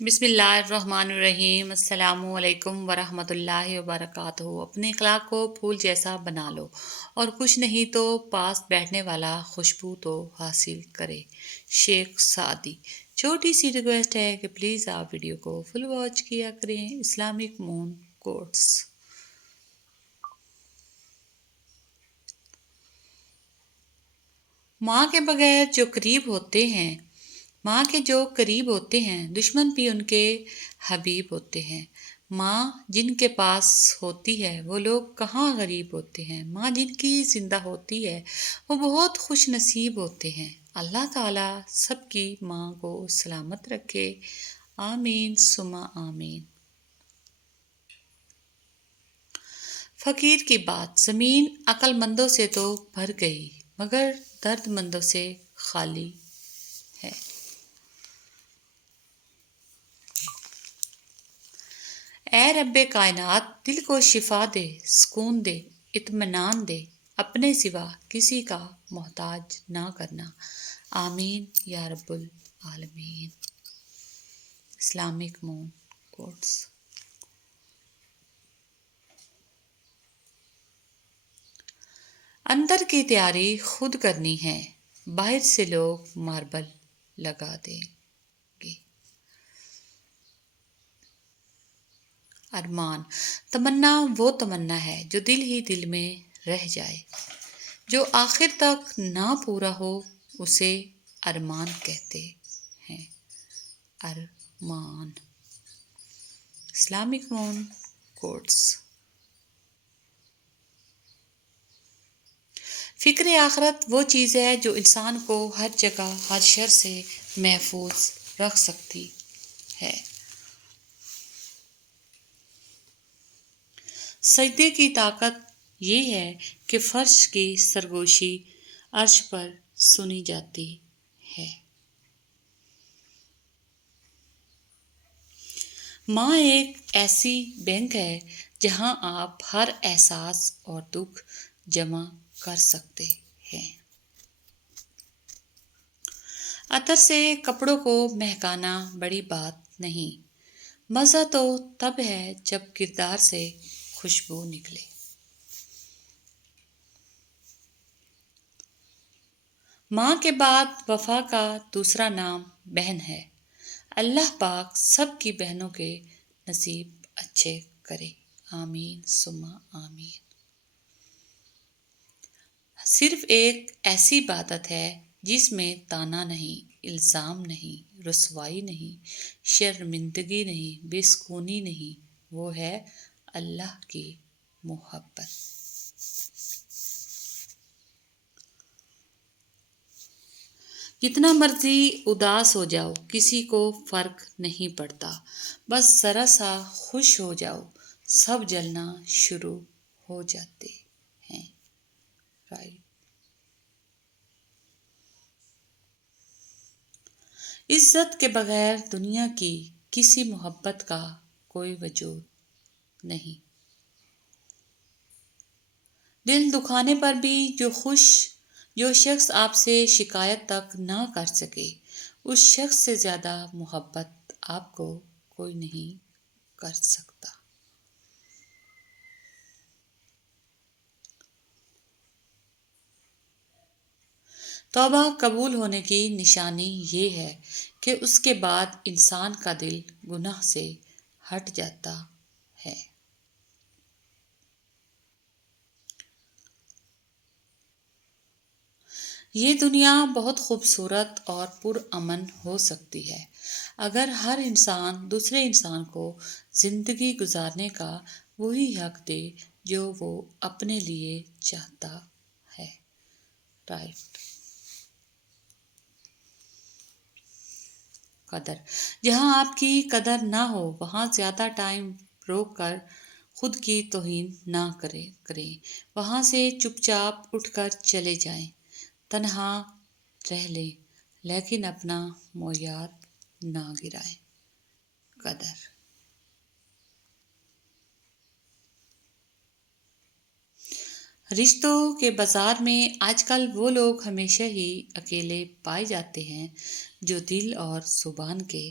بسم اللہ الرحمن الرحیم السلام علیکم ورحمۃ اللہ وبرکاتہ۔ اپنے اخلاق کو پھول جیسا بنا لو اور کچھ نہیں تو پاس بیٹھنے والا خوشبو تو حاصل کرے۔ شیخ سعدی۔ چھوٹی سی ریکویسٹ ہے کہ پلیز آپ ویڈیو کو فل واچ کیا کریں۔ اسلامک مون کوٹس۔ ماں کے بغیر جو قریب ہوتے ہیں ماں کے جو قریب ہوتے ہیں دشمن بھی ان کے حبیب ہوتے ہیں۔ ماں جن کے پاس ہوتی ہے وہ لوگ کہاں غریب ہوتے ہیں۔ ماں جن کی زندہ ہوتی ہے وہ بہت خوش نصیب ہوتے ہیں۔ اللہ تعالیٰ سب کی ماں کو سلامت رکھے، آمین ثم آمین۔ فقیر کی بات۔ زمین عقل مندوں سے تو بھر گئی مگر درد مندوں سے خالی ہے۔ اے رب کائنات، دل کو شفا دے، سکون دے، اطمینان دے، اپنے سوا کسی کا محتاج نہ کرنا، آمین یا رب العالمین۔ اسلامک مون کوٹس۔ اندر کی تیاری خود کرنی ہے، باہر سے لوگ ماربل لگا دیں گے۔ ارمان۔ تمنا وہ تمنا ہے جو دل ہی دل میں رہ جائے، جو آخر تک نہ پورا ہو اسے ارمان کہتے ہیں۔ ارمان۔ اسلامک مون کوٹس۔ فکر آخرت وہ چیز ہے جو انسان کو ہر جگہ ہر شر سے محفوظ رکھ سکتی ہے۔ سجدے کی طاقت یہ ہے کہ فرش کی سرگوشی عرش پر سنی جاتی ہے۔ ماں ایک ایسی بینک ہے جہاں آپ ہر احساس اور دکھ جمع کر سکتے ہیں۔ عطر سے کپڑوں کو مہکانا بڑی بات نہیں، مزہ تو تب ہے جب کردار سے خوشبو نکلے۔ ماں کے بعد وفا کا دوسرا نام بہن ہے۔ اللہ پاک سب کی بہنوں کے نصیب اچھے کرے، آمین ثم آمین۔ صرف ایک ایسی عبادت ہے جس میں طعنہ نہیں، الزام نہیں، رسوائی نہیں، شرمندگی نہیں، بے سکونی نہیں، وہ ہے اللہ کی محبت۔ جتنا مرضی اداس ہو جاؤ کسی کو فرق نہیں پڑتا، بس ذرا سا خوش ہو جاؤ سب جلنا شروع ہو جاتے ہیں۔ رائٹ۔ عزت کے بغیر دنیا کی کسی محبت کا کوئی وجود نہیں۔ دل دکھانے پر بھی جو شخص آپ سے شکایت تک نہ کر سکے، اس شخص سے زیادہ محبت آپ کو کوئی نہیں کر سکتا۔ توبہ قبول ہونے کی نشانی یہ ہے کہ اس کے بعد انسان کا دل گناہ سے ہٹ جاتا ہے۔ یہ دنیا بہت خوبصورت اور پرامن ہو سکتی ہے اگر ہر انسان دوسرے انسان کو زندگی گزارنے کا وہی حق دے جو وہ اپنے لیے چاہتا ہے۔ رائٹ۔ قدر۔ جہاں آپ کی قدر نہ ہو وہاں زیادہ ٹائم روک کر خود کی توہین نہ کریں، وہاں سے چپ چاپ اٹھ کر چلے جائیں، تنہا رہ لیں لیکن اپنا معیار نہ گرائیں۔ قدر۔ رشتوں کے بازار میں آج کل وہ لوگ ہمیشہ ہی اکیلے پائے جاتے ہیں جو دل اور زبان کے